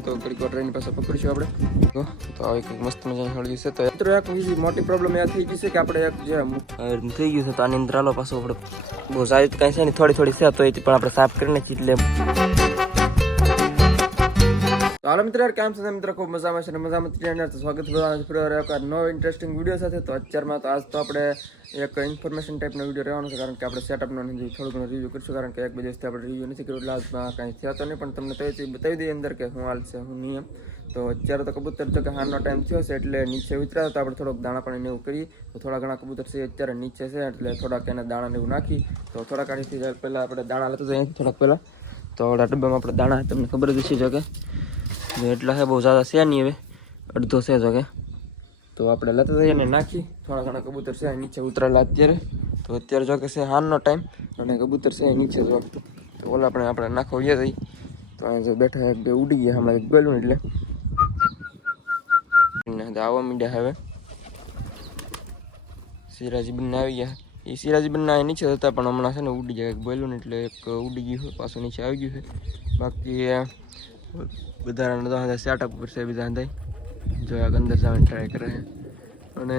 તો ઘડીક ટ્રેન પાસે પકડીશું આપણે તો આવી કંઈક મસ્ત મજાની હળવી છે. તો મિત્રો એક બીજી મોટી પ્રોબ્લેમ એ થઈ ગઈ છે કે આપણે એક જે થઈ ગયું છે તો આની અંદર આલો પાછું આપણે બહુ સારી કાંઈ છે ને થોડી થોડી છે તો એ પણ આપણે સાફ કરીને એટલે તો હાલો મિત્રો યાર કેમ છે મિત્રો ખૂબ મજામાં છે ને મજામાં તો સ્વાગત છે એક નવો ઇન્ટરેસ્ટિંગ વિડીયો સાથે. તો અત્યારમાં તો આજ તો આપણે એક ઇન્ફોર્મેશન ટાઈપનો વિડીયો રહેવાનો છે કારણ કે આપણે સેટઅપનો થોડું ઘણું રિવ્યૂ કરીશું કારણ કે એક બે દિવસથી આપણે રિવ્યૂ નથી કર્યું એટલે આજમાં કાંઈ થયા તો નહીં પણ તમને તો બતાવી દઈએ અંદર કે શું હાલ છે શું નિયમ. તો અત્યારે તો કબૂતર તો કે હારનો ટાઈમ થયો છે એટલે નીચે ઉતર્યા તો આપણે થોડોક દાણા પાણી એવું કરીએ તો થોડા ઘણા કબૂતર છે અત્યારે નીચે છે એટલે થોડાક એના દાણા એવું નાખી તો થોડાક આણીથી પહેલાં આપણે દાણા લેતા જઈએ થોડાક પહેલાં તો આપણા ડબ્બામાં આપણે દાણા તમને ખબર જ છે જો કે એટલા છે બહુ જ્યાદા છે નહીં હવે અડધો છે જો કે તો આપણે લેતા જઈએ અને નાખી થોડા ઘણા કબૂતર છે નીચે ઉતરેલા અત્યારે તો અત્યારે જો કે છે હારનો ટાઈમ અને કબૂતર છે નીચે જો તો ઓલા આપણે નાખો જઈએ જઈ તો અહીંયા જો બેઠા એક બે ઉડી ગયા હમણાં એક બેલું એટલે આવવા મીડ્યા હવે સિરાજી બંને આવી ગયા એ સિરાજી બંને નીચે હતા પણ હમણાં છે ને ઉડી જાય એક બેલું એટલે એક ઉડી ગયું પાછું નીચે આવી ગયું છે બાકી બધા સેટઅપ ઉપર છે બીજા અંદર જો અંદર જવાની ટ્રાય કરે અને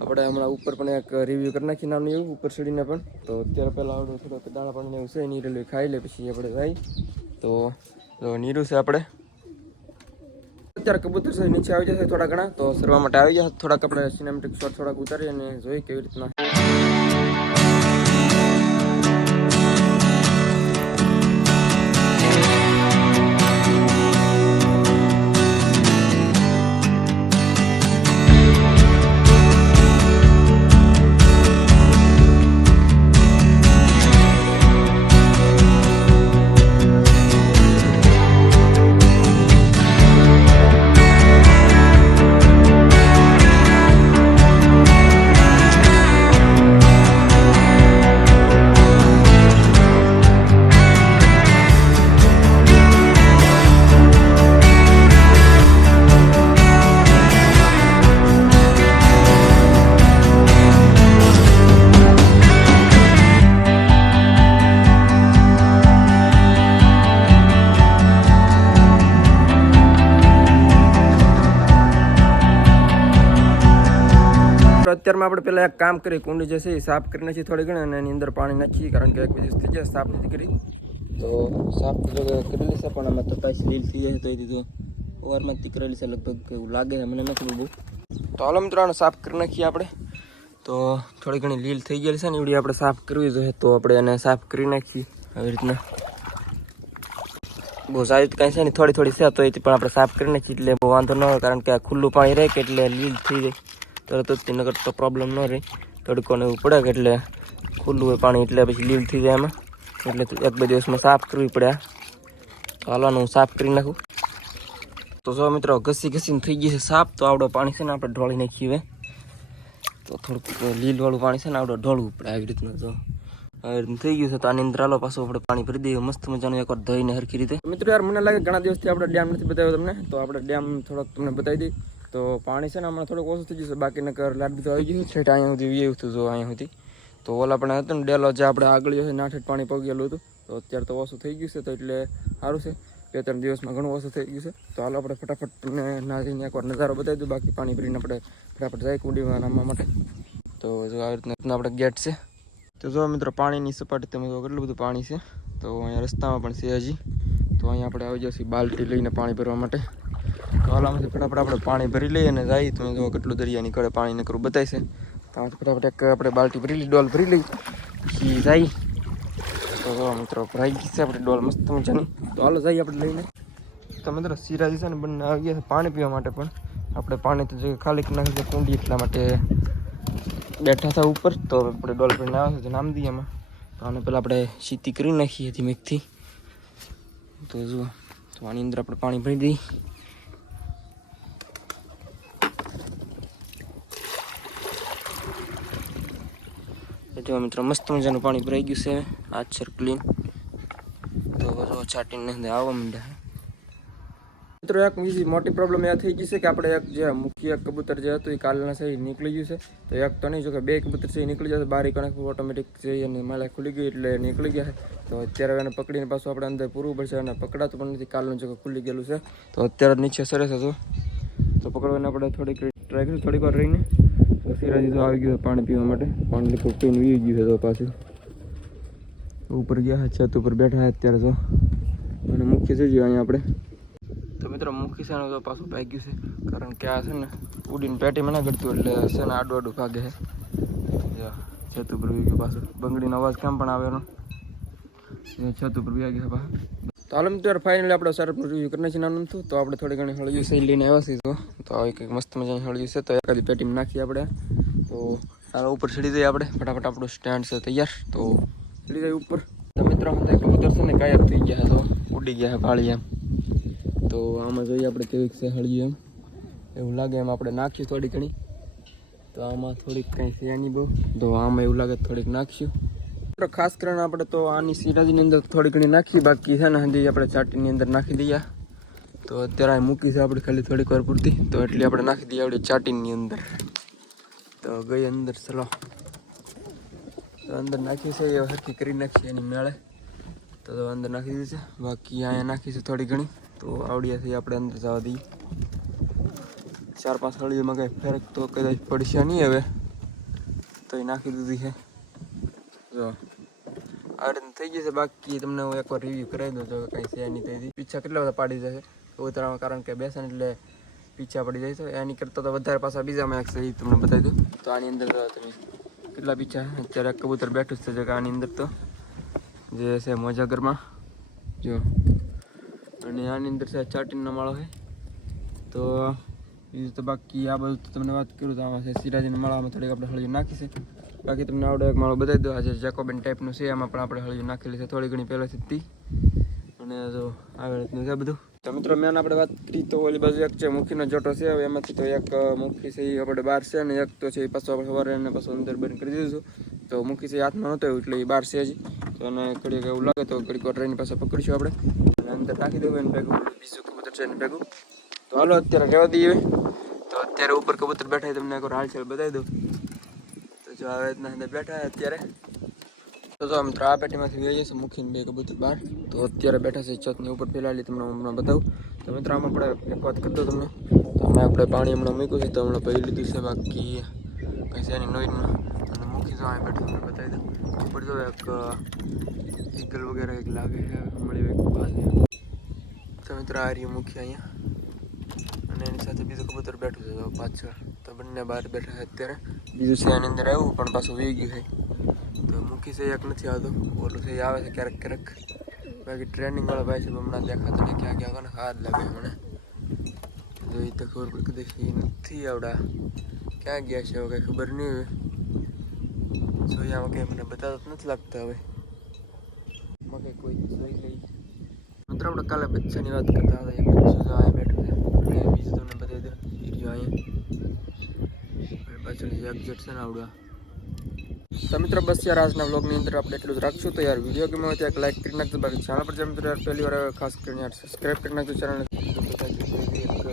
આપણે હમણાં ઉપર પણ એક રિવ્યૂ કરી નાખી નામનું એવું ઉપર સીડીને પણ તો અત્યારે પહેલાં આવડું થોડોક દાણા પાણી એવું છે ની રેલવે ખાઈ લે પછી આપણે જાય તો નીરું છે આપણે અત્યારે કબૂતર છે નીચે આવી જશે થોડા ઘણા તો સરવા માટે આવી જશે થોડાક આપણે સિનેમેટિક શોટ થોડાક ઉતારીએ અને જોઈએ કેવી રીતના અત્યારમાં આપણે પહેલાં એક કામ કરીએ કુંડી જે છે એ સાફ કરી નાખીએ થોડી ઘણી અને એની અંદર પાણી નાખીએ કારણ કે એક બે દિવસ થઈ જાય સાફ નથી કરી તો સાફ કરેલી છે પણ આમાં તો પાછી લીલ થઈ જાય તો એ દીધું ઓવરમાંથી કરેલી છે લગભગ એવું લાગે છે મને નથી બહુ તો હાલો મિત્રો આને સાફ કરી નાખીએ આપણે તો થોડી ઘણી લીલ થઈ ગયેલી છે ને એવડી આપણે સાફ કરવી જોઈએ તો આપણે એને સાફ કરી નાખીએ આવી રીતના બહુ સારી રીતે કાંઈ છે ને થોડી થોડી છે તો એ પણ આપણે સાફ કરી નાખીએ એટલે બહુ વાંધો ન હોય કારણ કે આ ખુલ્લું પાણી રહે કે એટલે લીલ થઈ જાય તરત જ નગર તો પ્રોબ્લેમ ન રહે તડકોને એવું પડે કે એટલે ખુલ્લું હોય પાણી એટલે પછી લીલ થઈ જાય એમાં એટલે એક બે દિવસમાં સાફ કરવી પડે તો હાલવાનું હું સાફ કરી નાખું તો જો મિત્રો ઘસીને થઈ ગઈ છે સાફ તો આવડો પાણી છે ને આપણે ઢોળી નાખીએ હવે તો થોડુંક લીલવાળું પાણી છે ને આવડો ઢોળવું પડે આવી રીતના તો આવી રીતનું થઈ ગયું છે તો આની અંદર આલો પાછું આપણે પાણી ભરી દઈએ મસ્ત મજાનું એકવાર ધોઈને હરખી રીતે મિત્રો યાર મને લાગે ઘણા દિવસથી આપણે ડેમ નથી બતાવ્યો તમને તો આપણે ડેમ થોડોક તમને બતાવી દઈએ તો પાણી છે ને હમણાં થોડુંક ઓછું થઈ જશે બાકી નકર લાડ બધું આવી ગયું છે અહીંયા સુધી એવું હતું જો અહીંયા સુધી તો ઓલા પણ હતું ને ડેલો જે આપણે આગળ છે નાઠેઠ પાણી પગેલું હતું તો અત્યારે તો ઓછું થઈ ગયું છે તો એટલે સારું છે 2-3 દિવસમાં ઘણું ઓછું થઈ ગયું છે તો હાલો આપણે ફટાફટ નાખીને એકવાર નજારો બતાવી દઉં બાકી પાણી ભરીને આપણે ફટાફટ જાય કુંડીમાં નામવા માટે તો જો આવી રીતના આપણે ગેટ છે તો જો મિત્રો પાણીની સપાટી તમે જો કેટલું બધું પાણી છે તો અહીંયા રસ્તામાં પણ છે હજી તો અહીંયા આપણે આવી જશે બાલ્ટી લઈને પાણી ભરવા માટે તો હાલામાંથી ફટાફટ આપણે પાણી ભરી લઈએ અને જઈએ તમે જો કેટલું દરિયા નીકળે પાણી નકરું બતાવશે તો ફટાફટ એક આપણે બાલ્ટી ભરી લઈ ડોલ ભરી લઈ પછી જઈ તો જો મિત્રો ભરાઈ ગઈ છે આપણે ડોલ મસ્ત મજાની તો હાલો જઈએ આપણે લઈને તો મિત્રો સિરાજી છે ને બંને આવી ગયા છે પાણી પીવા માટે પણ આપણે પાણી તો જે ખાલી નાખી છે કુંડી એટલા માટે બેઠા હતા ઉપર તો આપણે ડોલ ભરીને આવે છે નામ દઈએ એમાં તો આને પહેલાં આપણે સીધી કરી નાખીએ ધીમેકથી તો જુઓ તો આની અંદર આપણે પાણી ભરી દઈએ જો મિત્રો મસ્ત મજાનું પાણી ભરાઈ ગયું છે આજ સર ક્લીન તો જો છાટીને આવવા માંડ્યા મિત્રો એક બીજી મોટી પ્રોબ્લેમ એ થઈ ગઈ છે કે આપણે એક જે મુખ્ય કબૂતર જે હતું એ કાલના છે એ નીકળી ગયું છે. તો એક તો નહીં, જો કે 2 કબૂતર છે એ નીકળી જશે. બારી કણક ઓટોમેટિક છે અને માળા ખુલી ગઈ એટલે નીકળી ગયા છે. તો અત્યારે એને પકડીને પાછું આપણે અંદર પૂરવું પડશે. અને પકડાતું પણ નથી, કાલનું જો કે ખુલી ગયેલું છે. તો અત્યારે નીચે સરસ હતું, તો પકડવાને આપણે થોડીક ટ્રાય કરીશું. થોડીક વાર રહીને તો સિરાજી તો આવી ગયું પાણી પીવા માટે. પાણી પીને વી ગયું છે. તો પાછું ઉપર ગયા, છત ઉપર બેઠા અત્યારે તો. અને મુખ્ય છે અહીંયા આપણે તો મિત્રો મુખ્ય છે તો પાછું ભાગ્યું છે, કારણ કે આ છે ને ઉડીને પેટીમાં ના કરતું એટલે છે ને આડું ભાગે છે. છત ઉપર વી ગયું પાછું. બંગડીનો અવાજ કેમ પણ આવે એનો, છત ઉપર વી ગયા પાછું. તો હાલ મિત્રો ફાઇનલી આપણે સરપનું રિવ્યુ કરી નાખી નાનું હતું. તો આપણે થોડી ઘણી હળવી સહી લઈને આવ્યા છીએ. તો આવી કંઈક મસ્ત મજાની હળવી છે. તો એકાદી પેટીમાં નાખીએ આપણે. તો ચાલો ઉપર ચડી જઈએ આપણે ફટાફટ. આપણું સ્ટેન્ડ છે તૈયાર, તો ચડી જાય ઉપર. તો મિત્રો આપણે કબૂતર છે ને ગાયબ થઈ ગયા, તો ઉડી ગયા ભાળી એમ. તો આમાં જોઈએ આપણે કેવી છે હળવી એમ, એવું લાગે એમ. આપણે નાખ્યું થોડી ઘણી, તો આમાં થોડીક કંઈ છે નહીં બહુ. તો આમાં એવું લાગે થોડીક નાખશું. ખાસ કરીને આપણે તો આની સિરાજીની અંદર થોડી ઘણી નાખી, બાકી છે ને હજી આપણે ચાટીની અંદર નાખી દઈએ. તો અત્યારે મૂકી છે આપણે ખાલી થોડીક વાર પૂરતી, તો એટલી આપણે નાખી દઈએ આપણી ચાટીની અંદર. તો ગઈ અંદર, ચલો તો અંદર નાખી છે એ હરખી કરી નાખીએ એની મેળે. તો અંદર નાખી દીધી છે, બાકી અહીંયા નાખી છે થોડી ઘણી. તો આવડિયાથી આપણે અંદર જવા દઈએ. 4-5 હળીઓમાં કંઈ ફરક તો કદાચ પડશે નહીં હવે, તો એ નાખી દીધી છે. જો આ રીતે થઈ જશે. બાકી તમને હું એકવાર રિવ્યૂ કરાવી દઉં, જો કંઈ છે એની થઈ પીછા કેટલા બધા પાડી જશે ઉતરામાં, કારણ કે બેસન એટલે પીછા પડી જાય છે. એની કરતાં તો વધારે પાછા બીજામાં એક છે એ તમને બતાવી દઉં. તો આની અંદર તમે કેટલા પીછા અત્યારે કબૂતર બેઠું જ છે. જો કે આની અંદર તો જે છે મોજાગરમાં જો, અને આની અંદર છે ચાટીનો માળો છે. તો બીજું તો બાકી આ બધું તો તમને વાત કરું તો આમાં છે સિરાજીના માળામાં થોડીક આપણે હળવી નાખી છે. બાકી તમને આવડે એક માળો બતાવી દો. આજે જેકોબેન ટાઈપનું છે, એમાં પણ આપણે હળવી નાખેલી છે થોડી ઘણી પહેલાંથી જ. અને જો આવી રીતનું છે બધું. તો મિત્રો મેન આપણે વાત કરી તો ઓલી બાજુ એક છે મુખીનો જોટો છે. હવે એમાંથી તો એક મુખી છે એ આપણે બહાર છે, અને એક તો છે એ પાછું આપણે સવારે એને પાછું અંદર બંધ કરી દીધું. તો મુખી છે હાથમાં નહોતો એટલે એ બહાર છે હજી. તો એને ઘડીક એવું લાગે તો ઘડીક વાર ટ્રેનની પાસે પકડીશું આપણે, અને અંદર રાખી દઉં એને ભેગું. બીજું કબૂતર છે એને ભેગું. તો હાલો અત્યારે રહેવા દઈએ. તો અત્યારે ઉપર કબૂતર બેઠા તમને એક વાર હાલચાલ બતાવી દઉં. તો જો આવી રીતના અંદર બેઠા અત્યારે. તો જો મિત્રો આ પેટીમાંથી વહી જશે મુખીને 2 કબૂતર બહાર. તો અત્યારે બેઠા છે છતની ઉપર પેલાલી, તમને હમણાં બતાવું. તો મિત્રો આમાં આપણે એક વાત કરી દઉં તમને. તો આપણે પાણી હમણાં મૂક્યું છે, તો હમણાં પહી લીધું છે. બાકી કંઈ છે એની નોઈનમાં. અને મુખી જો અહીં બેઠું તમને બતાવી દઉં. ઉપર જો એક ઈગલ વગેરે એક લાગે છે, મળી એક પાસે. તો મિત્રો આ રહ્યું મુખી અહીંયા, અને એની સાથે બીજું કબૂતર બેઠું છે તો પાછળ. તો બંને બહાર બેઠા છે અત્યારે. બીજું છે એની અંદર આવ્યું પણ પાછું વી ગયું છે. તો મુખી છે એક નથી આવતો, ઓલું છે આવે છે ક્યારેક ક્યારેક. બાકી ટ્રેનિંગ વાળા ભાઈ છે હમણાં દેખાતો નહીં, ક્યાં ક્યાં કોને હાથ લાગે મને. તો એ તો ખબર પડી કદાચ એ નથી આવડા, ક્યાં ગયા છે હવે કંઈ ખબર નહીં. હવે જોઈએ આમાં કંઈ મને બતાવતા નથી લાગતા. હવે આમાં કંઈ કોઈ જોઈ લઈ. મિત્રો આપણે કાલે બચ્ચાની વાત કરતા હતા. એક બચ્ચું તો અહીંયા બેઠું છે, અને બીજું તમને બતાવી દો વિડીયો અહીંયા પાછળ એક્ઝેક્ટ છે ને આવડવા. તો મિત્રો બસ યાર આજના વ્લોગની અંદર આપણે એટલું જ રાખશું. તો યાર વિડીયો ગમે હોય ત્યાં લાઈક કરી નાખજો. બાકી ચેનલ પર જે મિત્રો યાર પહેલી વાર ખાસ કરીને યાર સબસ્ક્રાઈબ કરી નાખજો ચેનલને.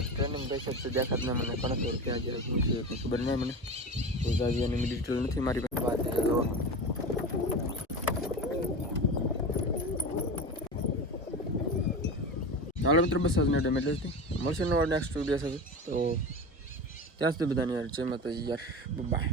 ટ્રેનિંગ બેસે છે દેખાત ને મને પણ ક્યાં જ્યારે શું છે ખબર નહીં મને. તો જાજી એની ડિટેલ નથી મારી પાસે વાત છે. તો ચાલો મિત્રો બસ આજનો વિડીયો મેં એટલું જ મળશે નવા નેક્સ્ટ વિડીયો સાથે. તો ત્યાં સુધી બધાને યાર જય માતા યાર, બાય.